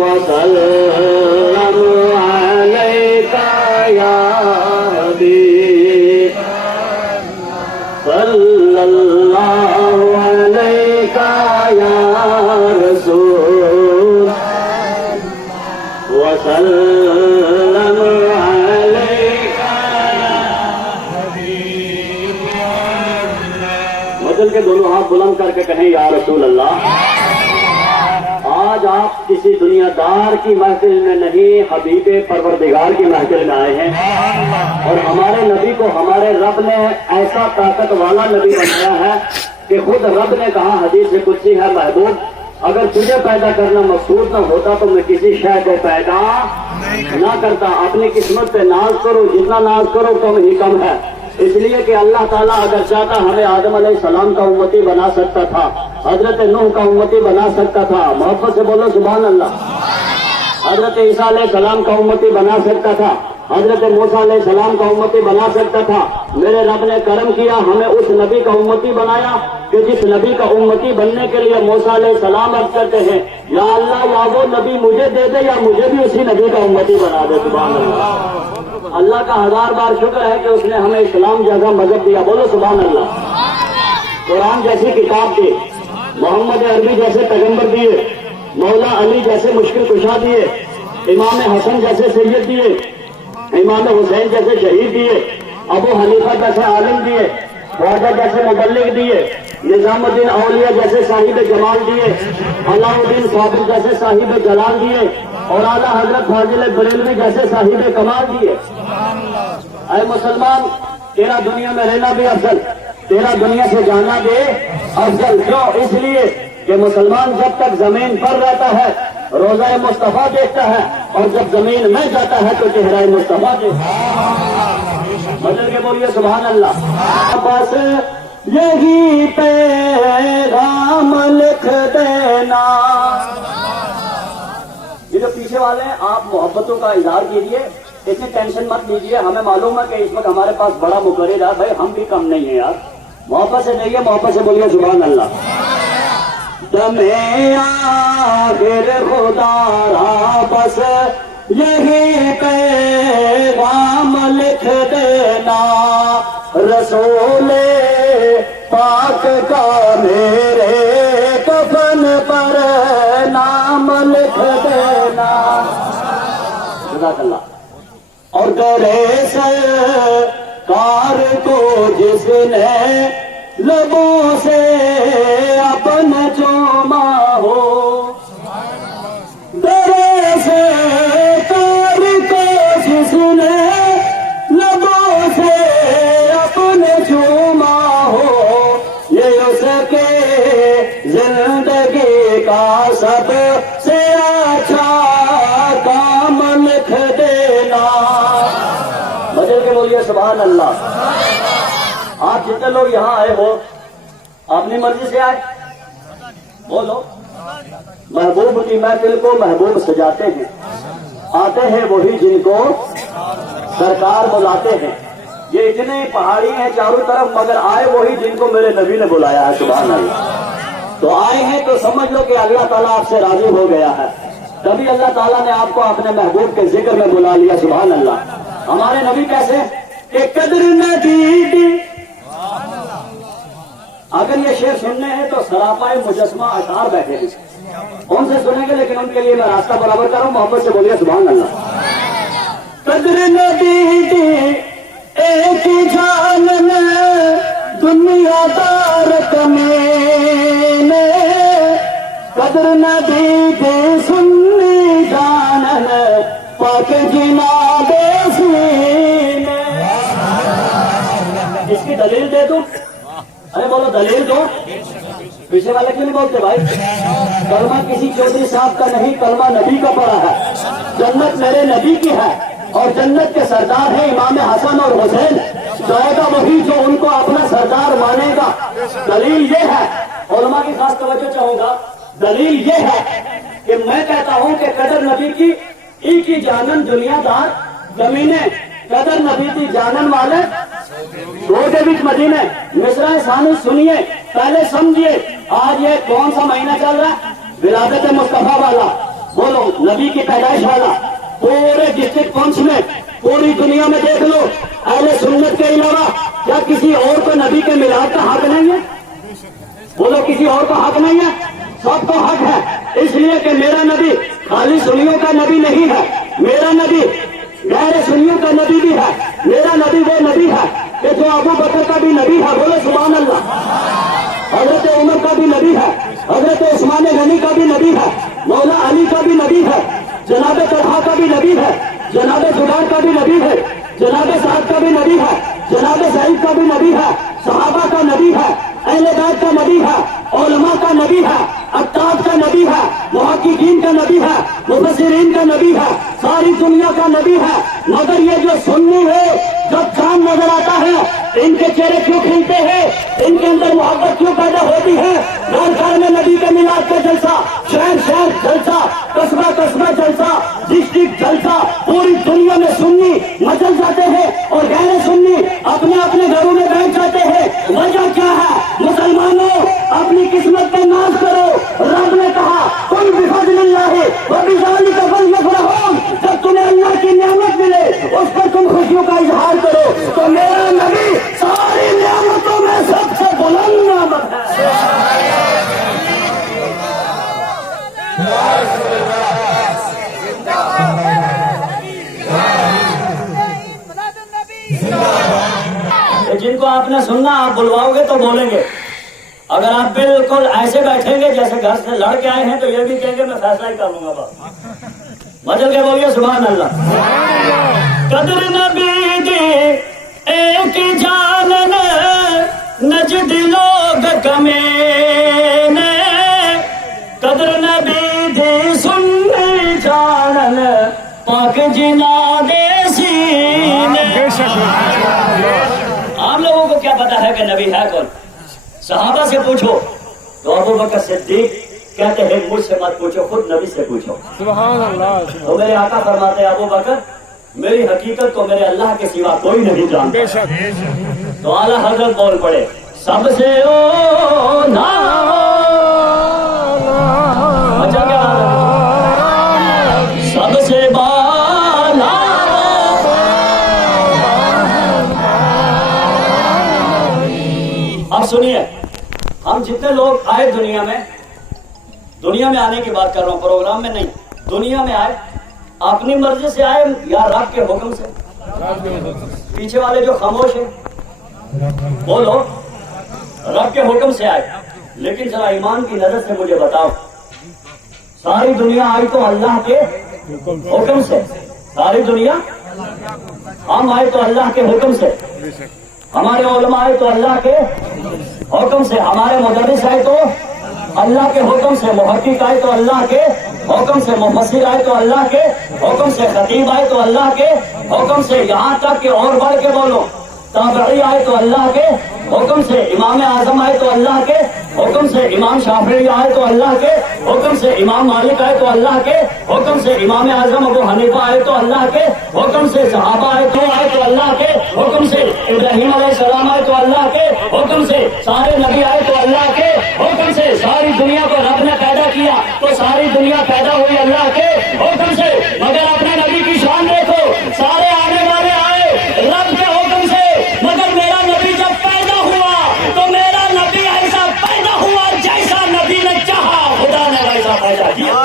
وسلم عليك يا حبيب صلى الله عليك يا رسول وسلم عليك يا حبيب. مدل کے دونوں ہاتھ بلند کر کے کہیں یا رسول اللہ. آج آپ کسی دنیا دار کی محفل میں نہیں حبیب پروردگار کی محفل میں آئے ہیں اور ہمارے نبی کو ہمارے رب نے ایسا طاقت والا نبی بنایا ہے کہ خود رب نے کہا حدیث قدسی ہے محبوب اگر تجھے پیدا کرنا مقصود نہ ہوتا تو میں کسی شے کو پیدا نہ کرتا. اپنی قسمت پہ ناز کرو جتنا ناز کرو کم ہی کم ہے. اس لیے کہ اللہ تعالیٰ اگر چاہتا ہمیں آدم علیہ السلام کا امتی بنا سکتا تھا, حضرت نوح کا امتی بنا سکتا تھا. محبت سے بولو سبحان اللہ. حضرت عیسیٰ علیہ السلام کا امتی بنا سکتا تھا, حضرت موسیٰ علیہ السلام کا امتی بنا سکتا تھا. میرے رب نے کرم کیا ہمیں اس نبی کا امتی بنایا کہ جس نبی کا امتی بننے کے لیے موسیٰ علیہ السلام عرض کرتے ہیں یا اللہ یا وہ نبی مجھے دے دے یا مجھے بھی اسی نبی کا امتی بنا دے. سبحان اللہ. اللہ کا ہزار بار شکر ہے کہ اس نے ہمیں اسلام جیسا مذہب دیا. بولو سبحان اللہ. قرآن جیسی کتاب دی, محمد عربی جیسے پیغمبر دیے, مولا علی جیسے مشکل کشا دیے, امام حسن جیسے سید دیے, امام حسین جیسے شہید دیے, ابو حنیفہ جیسے عالم دیے, خواجہ جیسے مبلغ دیے, نظام الدین اولیاء جیسے صاحب جمال دیے, علاؤ الدین صابر جیسے صاحب جلال دیے, اور اعلیٰ حضرت فاضل بریلوی جیسے صاحب کمال دیے. اے مسلمان تیرا دنیا میں رہنا بھی افضل, تیرا دنیا سے جانا بھی افضل. کیوں؟ اس لیے کہ مسلمان جب تک زمین پر رہتا ہے روزہ مصطفیٰ دیکھتا ہے اور جب زمین میں جاتا ہے تو چہرہ مصطفیٰ دیکھتا ہے. بدل کے بولیے سبحان اللہ. بس یہی پیغام لکھ دینا. یہ جو پیچھے والے ہیں آپ محبتوں کا اظہار کیجیے, اتنی ٹینشن مت لیجیے. ہمیں معلوم ہے کہ اس وقت ہمارے پاس بڑا مقرر ہے, بھائی ہم بھی کم نہیں ہیں یار. محبت سے نہیں ہے, محبت سے بولیے سبحان اللہ. تمہیں آخر خدا را بس یہی پیغام لکھ دینا, رسول پاک کا میرے کفن پر نام لکھ دینا. جزاک اللہ. اور کرے سرکار کو جس نے لبوں سے اپن چوما ہو, کرے سرکار کو جس نے لبوں سے اپن چوما ہو, یہ اس کے زندگی کا سب سے اچھا کام لکھ دینا. بدل کے بولیے سبحان اللہ. آپ جتنے لوگ یہاں آئے ہو اپنی مرضی سے آئے, بولو. محبوب کی محفل کو محبوب سجاتے ہیں, آتے ہیں وہی جن کو سرکار بلاتے ہیں. یہ اتنے پہاڑی ہیں چاروں طرف مگر آئے وہی جن کو میرے نبی نے بلایا ہے. سبحان اللہ. تو آئے ہیں تو سمجھ لو کہ اللہ تعالیٰ آپ سے راضی ہو گیا ہے, تبھی اللہ تعالیٰ نے آپ کو اپنے محبوب کے ذکر میں بلا لیا. سبحان اللہ. ہمارے نبی کیسے کہ قدر نبی کی, اگر یہ شعر سننے ہیں تو سراپائے مجسمہ اشعار بیٹھے ہیں, ان سے سنیں گے لیکن ان کے لیے میں راستہ برابر کروں. محبت سے بولیے سبحان اللہ. قدر نبی کی ایک جان دنیا دار کمین, قدر نبی کی سنی جانن پاک جناب سینے. اس کی دلیل دے دوں؟ ارے بولو دلیل دو. پیچھے والے کیوں نہیں بولتے بھائی؟ کلمہ کسی چودھری صاحب کا نہیں, کلمہ نبی کا پڑا ہے. جنت میرے نبی کی ہے اور جنت کے سردار ہیں امام حسن اور حسین. جائے گا وہی جو ان کو اپنا سردار مانے گا. دلیل یہ ہے, علماء کی خاص توجہ چاہوں گا, دلیل یہ ہے کہ میں کہتا ہوں کہ قدر نبی کی ایک ہی جانن دنیا دار زمینیں, قدر نبی کی جانن والے دو کے بیچ مدینے مصرع ثانی سنیے پہلے سمجھیے. آج یہ کون سا مہینہ چل رہا ہے؟ ولادت مصطفیٰ والا، بولو نبی کی پیدائش والا. پورے ڈسٹرکٹ پنچ میں پوری دنیا میں دیکھ لو، اہل سنت کے علاوہ کیا کسی اور کو نبی کے میلاد کا حق نہیں ہے؟ بولو کسی اور کو حق نہیں ہے؟ سب کو حق ہے. اس لیے کہ میرا نبی خالی سنیوں کا نبی نہیں ہے، میرا نبی غیر سنیوں کا نبی بھی ہے. میرا نبی وہ نبی ہے کہ جو ابو بکر کا بھی نبی ہے، بولو سبحان اللہ. حضرت عمر کا بھی نبی ہے، حضرت عثمان غنی کا بھی نبی ہے، مولا علی کا بھی نبی ہے، جناب طلحہ کا بھی نبی ہے، جناب زبیر کا بھی نبی ہے، جناب سعد کا بھی نبی ہے، جناب سعید کا بھی نبی ہے، صحابہ کا نبی ہے، اہل بیت کا نبی ہے، علماء کا نبی ہے، اتاب کا نبی ہے، محققین کا نبی ہے، مفسرین کا نبی ہے، ساری دنیا کا نبی ہے. مگر یہ جو سنی ہے جب چاند نظر آتا ہے ان کے چہرے کیوں کھلتے ہیں؟ ان کے اندر محبت کیوں پیدا ہوتی ہے؟ گھر گھر میں نبی کے میلاد کا جلسہ، شہر شہر جلسہ، قصبہ قصبہ جلسہ، ڈسٹرکٹ جلسہ، پوری دنیا میں سنی مچل جاتے ہیں اور غیر سنی اپنے اپنے گھروں میں بیٹھ جاتے ہیں. وجہ کیا ہے؟ مسلمانوں اپنی قسمت پہ ناز کرو. رب نے کہا قل بفضل اللہ وبذلک فلیفرحوا، جب تمہیں اللہ کی نعمت ملے اس پر تم خوشیوں کا اظہار کرو. تو میرا نبی ساری نعمتوں میں سب سے بلند نعمت ہے. جن کو آپ نے سننا آپ بلواؤ گے تو بولیں گے. اگر آپ بالکل ایسے بیٹھیں گے جیسے گھر سے لڑ کے آئے ہیں تو یہ بھی کہیں گے میں فیصلہ ہی کر لوں گا. بس مجل کے بولیے سبحان اللہ. قدر نبی دی ایک جانن نجد لوگ کمین، قدر نبی دی سن جانن پاک جنا دے سینے. آپ لوگوں کو کیا پتا ہے کہ نبی ہے کون؟ صحابہ سے پوچھو تو ابو بکر صدیق کہتے ہیں مجھ سے مت پوچھو، خود نبی سے پوچھو. سبحان اللہ. تو میرے آقا فرماتے ہیں ابو بکر میری حقیقت تو میرے اللہ کے سوا کوئی نہیں جانتا. تو اعلیٰ حضرت بول پڑے سب سے اولا سب سے بالا اب سنیے، ہم جتنے لوگ آئے دنیا میں آنے کی بات کر رہا ہوں، پروگرام میں نہیں، دنیا میں آئے اپنی مرضی سے آئے یا رب کے حکم سے؟ پیچھے والے جو خاموش ہیں بولو رب کے حکم سے آئے. لیکن ذرا ایمان کی نظر سے مجھے بتاؤ، ساری دنیا آئی تو اللہ کے حکم سے، ساری دنیا ہم آئے تو اللہ کے حکم سے، ہمارے علماء آئے تو اللہ کے حکم سے، ہمارے مدرس آئے تو اللہ کے حکم سے، محقق آئے تو اللہ کے حکم سے، مفسر آئے تو اللہ کے حکم سے، خطیب آئے تو اللہ کے حکم سے، یہاں تک کہ اور بڑھ کے بولو تابعی آئے تو اللہ کے حکم سے، امام اعظم آئے تو اللہ کے حکم سے، امام شافعی آئے تو اللہ کے حکم سے، امام مالک آئے تو اللہ کے حکم سے، امام اعظم ابو حنیفہ آئے تو اللہ کے حکم سے، صحابہ آئے تو اللہ کے حکم سے، ابراہیم علیہ السلام آئے تو اللہ کے حکم سے، سارے نبی آئے تو اللہ کے حکم سے. ساری دنیا کو رب نے پیدا کیا تو ساری دنیا پیدا ہوئی اللہ کے حکم سے. مگر اپنے نبی کی شان دیکھو، سارے آنے والے آئے رب کے حکم سے، مگر میرا نبی جب پیدا ہوا تو میرا نبی ایسا پیدا ہوا جیسا نبی نے چاہا، خدا نے ویسا پیدا کیا.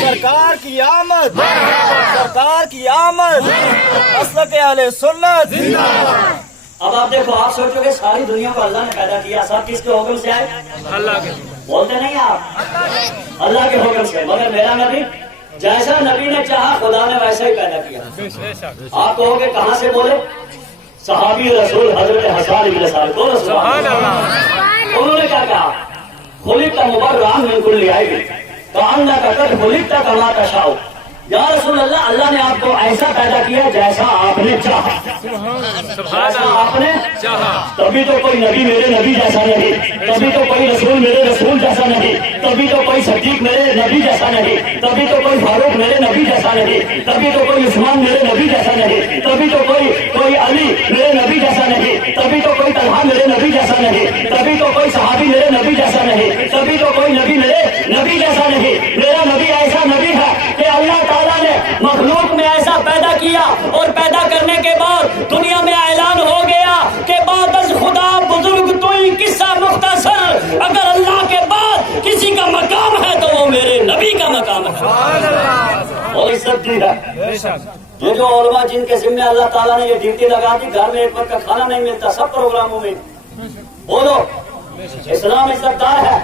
سرکار کی آمد، سرکار کی آمد، مسلک اہل سنت. اب آپ دیکھو، آپ سوچو گے ساری دنیا کو اللہ نے پیدا کیا، سب کس کے حکم سے آئے؟ اللہ کے. بولتے نہیں آپ اللہ کے حکم سے. مگر میرا نبی جیسا نبی نے چاہا خدا نے ویسا ہی پیدا کیا. آپ کہو گے کہاں سے بولے؟ صحابی رسول حضرت حسان بن ثابت، بولو سبحان اللہ. انہوں نے کیا کہا؟ خلقت مبرأ من کل عیب کأنک قد خلقت کما تشاء. یا رسول اللہ اللہ نے آپ کو ایسا پیدا کیا جیسا آپ نے چاہا، جیسا آپ نے چاہا. تبھی تو کوئی نبی میرے نبی جیسا نہیں، تبھی تو کوئی رسول میرے رسول جیسا نہیں، تبھی تو کوئی صدیق میرے نبی جیسا نہیں، تبھی تو کوئی فاروق میرے نبی جیسا نہیں، تبھی تو کوئی عثمان میرے نبی جیسا نہیں، تبھی تو کوئی علی میرے نبی جیسا نہیں، تبھی تو کوئی طلحہ میرے نبی جیسا نہیں، تبھی تو کوئی صحابی میرے نبی جیسا نہیں، تبھی تو کوئی نبی میرے نبی جیسا نہیں. میرا نبی ایسا نبی ہے کہ اللہ تعالیٰ نے مخلوق میں ایسا پیدا کیا، اور پیدا کرنے کے بعد دنیا میں اعلان ہو گیا کہ بعد از خدا بزرگ توئی قصہ مختصر، اگر اللہ کے بعد کسی کا مقام ہے تو وہ میرے نبی کا مقام ہے. اور عزت دی ہے. یہ جو علماء جن کے ذمہ اللہ تعالیٰ نے یہ ڈیوٹی لگا دی، گھر میں ایک وقت کا کھانا نہیں ملتا، سب پروگراموں میں بولو اسلام عزت دار ہے،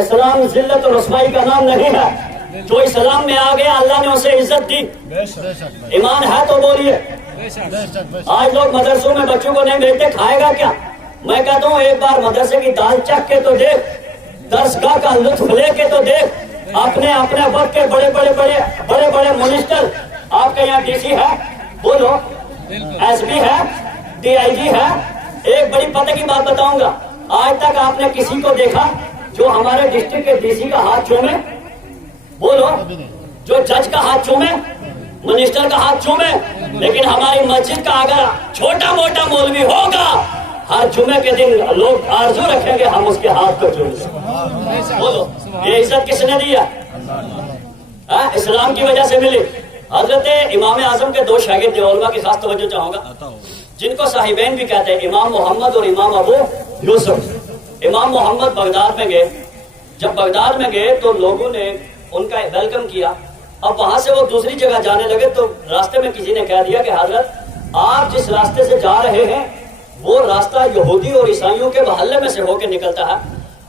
اسلام ذلت و رسوائی کا نام نہیں ہے. جو اسلام میں آ گیا اللہ نے اسے عزت دی. ایمان ہے تو بولیے. آج لوگ مدرسوں میں بچوں کو نہیں بھیجتے، کھائے گا کیا؟ میں کہتا ہوں ایک بار مدرسے کی دال چکھ کے تو دیکھ، درس گاہ کا لطف لے کے تو دیکھ. اپنے وقت کے بڑے بڑے منسٹر، آپ کے یہاں ڈی سی ہے، بولو ایس پی ہے، ڈی آئی جی ہے. ایک بڑی پتہ کی بات بتاؤں گا، آج تک آپ نے کسی کو دیکھا جو ہمارے ڈسٹرکٹ کے ڈی سی کا ہاتھ چومے؟ بولو. جو جج کا ہاتھ چومے، منسٹر کا ہاتھ چومے. لیکن ہماری مسجد کا اگر چھوٹا موٹا مولوی ہوگا، ہر جمعے کے دن لوگ آرزو رکھیں گے ہم اس کے ہاتھ کو چومیں. بولو یہ عزت کس نے دیا؟ اسلام کی وجہ سے ملی. حضرت امام اعظم کے دو شاگرد تھے، علماء کی خاص توجہ چاہوں گا، جن کو صاحبین بھی کہتے ہیں، امام محمد اور امام ابو یوسف. امام محمد بغداد میں گئے. جب بغداد میں گئے تو لوگوں نے ان کا ویلکم کیا. اب وہاں سے وہ دوسری جگہ جانے لگے تو راستے میں کسی نے کہہ دیا کہ حضرت آپ جس راستے سے جا رہے ہیں وہ راستہ یہودی اور عیسائیوں کے محلے میں سے ہو کے نکلتا ہے،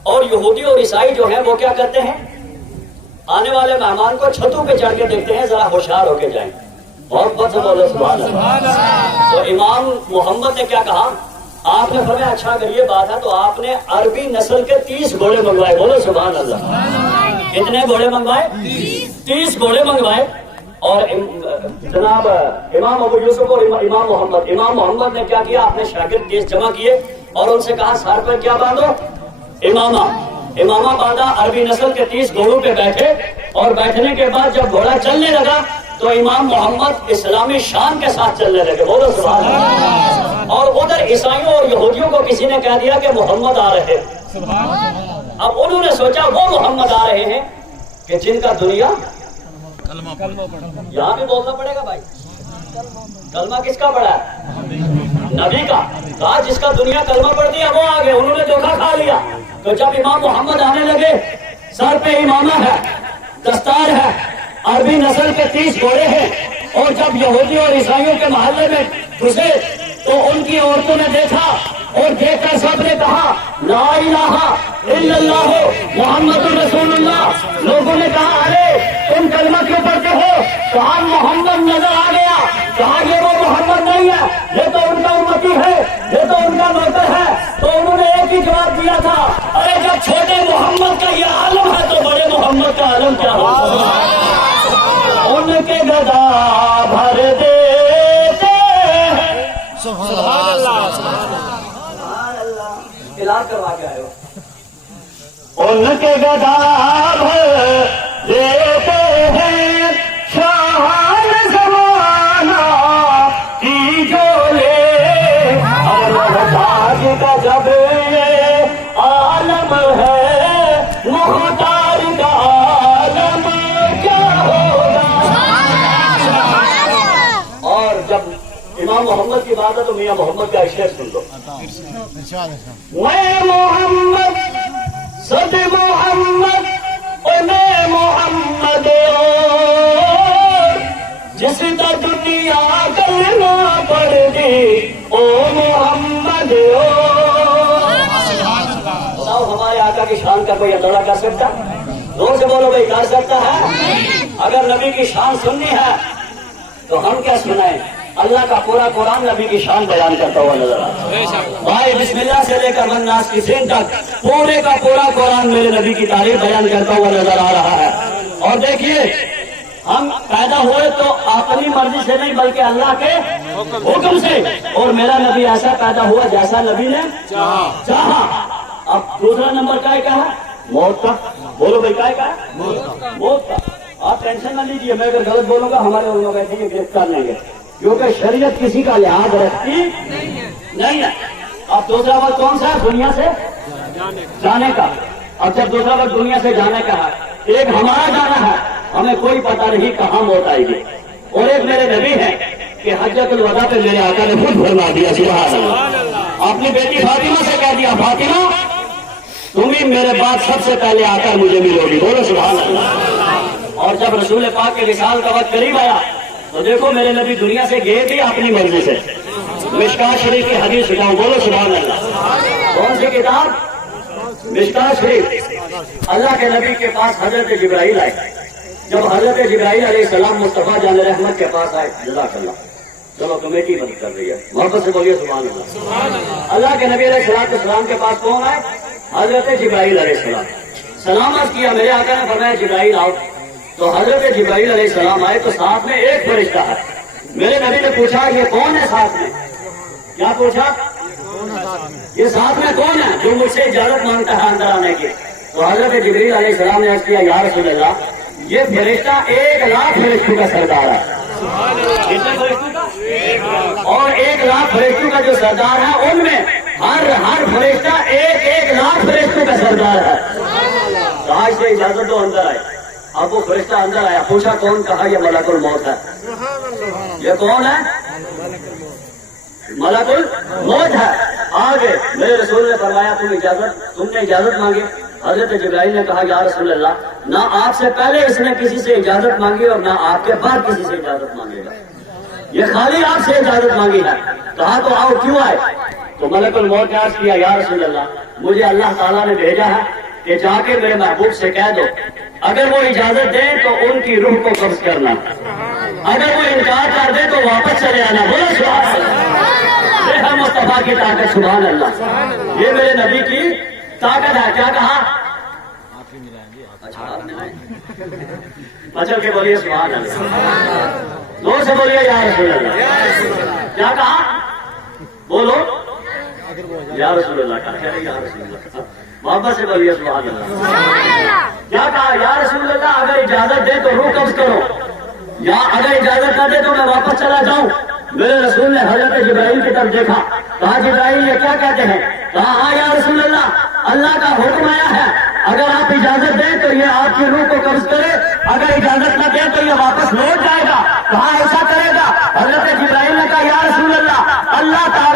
اور یہودی اور عیسائی جو ہیں وہ کیا کرتے ہیں، آنے والے مہمان کو چھتوں پہ چڑھ کے دیکھتے ہیں، ذرا ہوشیار ہو کے جائیں. بہت بہت بولو سبحان اللہ. تو امام محمد نے کیا کہا؟ آپ نے فرمایا اچھا اگر یہ بات ہے تو آپ نے عربی نسل کے 30 گھوڑے منگوائے. بولو سبحان اللہ. کتنے گھوڑے منگوائے؟ 30 گھوڑے منگوائے. اور جناب امام ابو یوسف اور امام محمد نے کیا کیا؟ اپنے شاگرد دیش جمع کیے اور ان سے کہا سر پر کیا باندھو؟ امامہ باندھا. عربی نسل کے 30 گھوڑوں پہ بیٹھے، اور بیٹھنے کے بعد جب گھوڑا چلنے لگا تو امام محمد اسلامی شان کے ساتھ چلنے لگے. بولو سبحان اللہ. اور ادھر عیسائیوں اور یہودیوں کو کسی نے کہہ دیا کہ محمد آ رہے. اب انہوں نے سوچا وہ محمد آ رہے ہیں کہ جن کا دنیا یہاں بھی بولنا پڑے گا بھائی. کلمہ کس کا پڑا ہے؟ نبی کا. کہا جس کا دنیا کلمہ پڑھ دیا وہ آگے. انہوں نے دھوکہ کھا لیا. تو جب امام محمد آنے لگے، سر پہ امامہ ہے، دستار ہے، عربی نسل کے 30 گھوڑے ہیں، اور جب یہودی اور عیسائیوں کے محلے میں گھسے تو ان کی عورتوں نے دیکھا، اور دیکھ کر سب نے کہا لا الہ الا اللہ محمد رسول اللہ. لوگوں نے کہا ارے تم کلمہ کیوں پڑھتے ہو؟ کہا محمد نظر آ گیا. کہا یہ وہ محمد نہیں ہے، یہ تو ان کا امتی ہے، یہ تو ان کا نوکر ہے. تو انہوں نے ایک ہی جواب دیا تھا، ارے جب چھوٹے محمد کا یہ عالم ہے تو بڑے محمد کا عالم کیا ہوگا؟ ان کے گدا بھر دیتے ہیں. سبحان اللہ. سبحان اللہ. علاج کروا کے آئے ہو. ان کے گدا بھر دیتے ہیں شاہان زمانہ کی جولے. محتاج کا جب عالم ہے، مختار کا عالم کیا ہوگا؟ اور جب امام محمد کی بات ہے تو میاں محمد کا اشعار سن لو. میں محمد صد محمد اور میں محمد جس کا دنیا کلمہ پڑھ دی او محمد. بتاؤ ہمارے آقا کی شان کا کوئی اندازہ کر سکتا؟ زور سے بولو بھائی، کر سکتا ہے؟ اگر نبی کی شان سننی ہے تو ہم کیا سنائیں؟ اللہ کا پورا قرآن نبی کی شان بیان کرتا ہوا نظر آتا ہے. بھائی بسم اللہ سے لے کر والناس کی سین تک پورے کا پورا قرآن میرے نبی کی تعریف بیان کرتا ہوا نظر آ رہا ہے. اور دیکھیے ہم پیدا ہوئے تو اپنی مرضی سے نہیں بلکہ اللہ کے حکم سے، اور میرا نبی ایسا پیدا ہوا جیسا نبی نے چاہا۔ اب دوسرا نمبر کا ہے موت کا، بولو بھائی کا ہے موت کا۔ آپ ٹینشن نہ لیجیے، میں اگر غلط بولوں گا ہمارے علماء کہتے ہیں گرفتار لیں گے، کیونکہ شریعت کسی کا لحاظ رکھتی نہیں ہے۔ اب دوسرا وقت کون سا ہے؟ دنیا سے جانے کا۔ اب جب دوسرا وقت دنیا سے جانے کا ہے، ایک ہمارا جانا ہے، ہمیں کوئی پتہ نہیں کہاں موت آئے گی، اور ایک میرے نبی ہے کہ حجۃ الوداع پہ میرے آقا نے خود فرما دیا سبحان اللہ، اپنی بیٹی فاطمہ سے کہہ دیا فاطمہ تم ہی میرے بعد سب سے پہلے آ کر مجھے ملو گی، بولو سبحان اللہ۔ اور جب رسول پاک کے وصال کا وقت قریب آیا تو دیکھو میرے نبی دنیا سے گئے تھے اپنی مرضی سے۔ مشکاۃ شریف کی حدیث سناؤں، بولو سبحان اللہ۔ کون سی کتاب؟ مشکاۃ شریف۔ اللہ کے نبی کے پاس حضرت جبرائیل آئے۔ جب حضرت جبرائیل علیہ السلام مصطفیٰ جان رحمت کے پاس آئے، جزاک اللہ، چلو کمیٹی مدد کر رہی ہے، محبت سے بولیے سبحان اللہ۔ اللہ کے نبی علیہ السلام کے پاس کون آئے؟ حضرت جبرائیل علیہ السلام۔ سلام عرض کیا، میرے آقا نے فرمایا جبرائیل آؤ۔ تو حضرت جبرائیل علیہ السلام آئے تو ساتھ میں ایک فرشتہ ہے۔ میرے نبی نے پوچھا یہ کون ہے ساتھ میں؟ کیا پوچھا؟ یہ ساتھ میں کون ہے جو مجھ سے اجازت مانگتا ہے اندر آنے کی؟ تو حضرت جبرائیل علیہ السلام نے عرض کیا یا رسول اللہ یہ فرشتہ 1,00,000 فرشتوں کا سردار ہے۔ کتنے فرشتوں کا؟ اور 1,00,000 فرشتوں کا جو سردار ہے ان میں ہر فرشتہ 1,00,000 فرشتوں کا سردار ہے۔ کہا اس سے اجازت دو اندر آئے۔ اب وہ فرشتہ اندر آیا، پوچھا کون؟ کہا یہ ملک الموت ہے۔ یہ کون ہے؟ ملک الموت ہے۔ آگے میرے رسول نے فرمایا تم نے اجازت مانگی؟ حضرت جبرائیل نے کہا یا رسول اللہ نہ آپ سے پہلے اس نے کسی سے اجازت مانگی اور نہ آپ کے بعد کسی سے اجازت مانگے گا، یہ خالی آپ سے اجازت مانگی ہے۔ کہا تو آؤ، کیوں آئے؟ تو ملک الموت نے عرض کیا یا رسول اللہ مجھے اللہ تعالیٰ نے بھیجا ہے کہ جا کے میرے محبوب سے کہہ دو اگر وہ اجازت دیں تو ان کی روح کو قبض کرنا، اگر وہ انکار کر دے تو واپس چلے آنا۔ بولو سبحان اللہ، یہ ہے مصطفیٰ کی طاقت، سبحان اللہ، یہ میرے نبی کی طاقت ہے۔ کیا کہا؟ بچل کے بولیے سبحان اللہ، زور سے بولیے یا رسول اللہ۔ کیا کہا؟ بولو یا رسول اللہ۔ کیا کہہ رہے یا رسول اللہ؟ محبت سے بولیے سبحان اللہ۔ کیا کہا؟ یا رسول اللہ اگر اجازت دے تو روح قبض کرو، یا اگر اجازت نہ دے تو میں واپس چلا جاؤں۔ میرے رسول نے حضرت جبرائیل کی طرف دیکھا، کہا جبرائیل یہ کیا کہتے ہیں؟ کہا ہاں یا رسول اللہ کا حکم آیا ہے اگر آپ اجازت دیں تو یہ آپ کی روح کو قبض کرے، اگر اجازت نہ دیں تو یہ واپس لوٹ جائے گا۔ کہا ایسا کرے گا؟ حضرت جبرائیل نے کہا یا رسول اللہ تعالیٰ